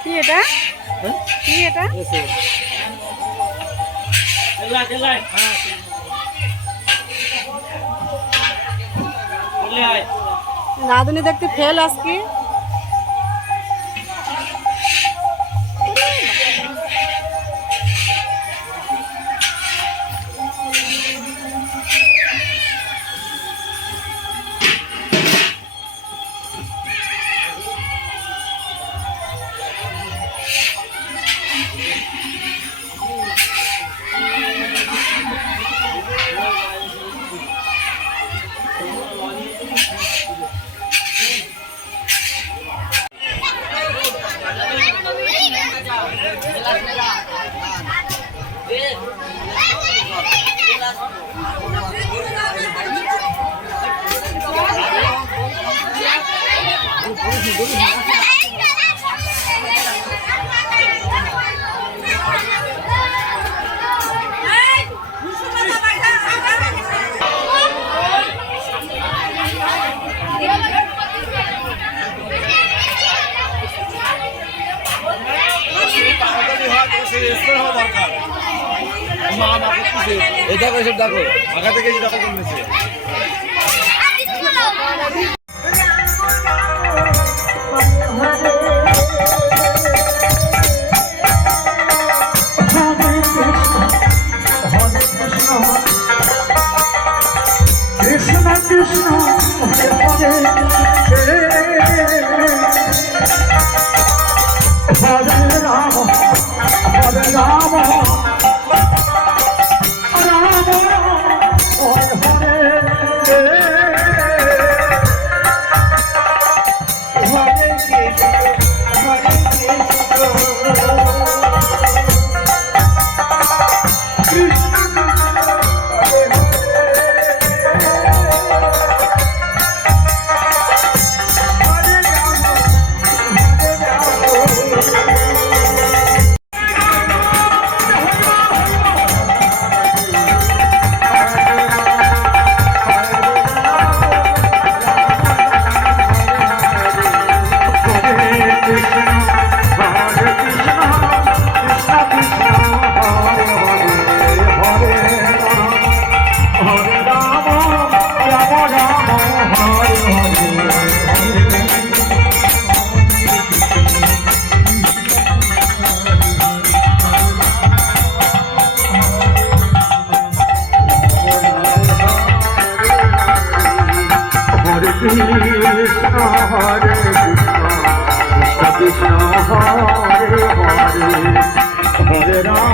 কি এটা? কি এটা? হ্যাঁ। রাধুনি দেখতে ফেল আজকে। এই দেখো এসব দেখো। থেকে দেখো কমেছে Krishna Krishna Hare Hare Hare Ram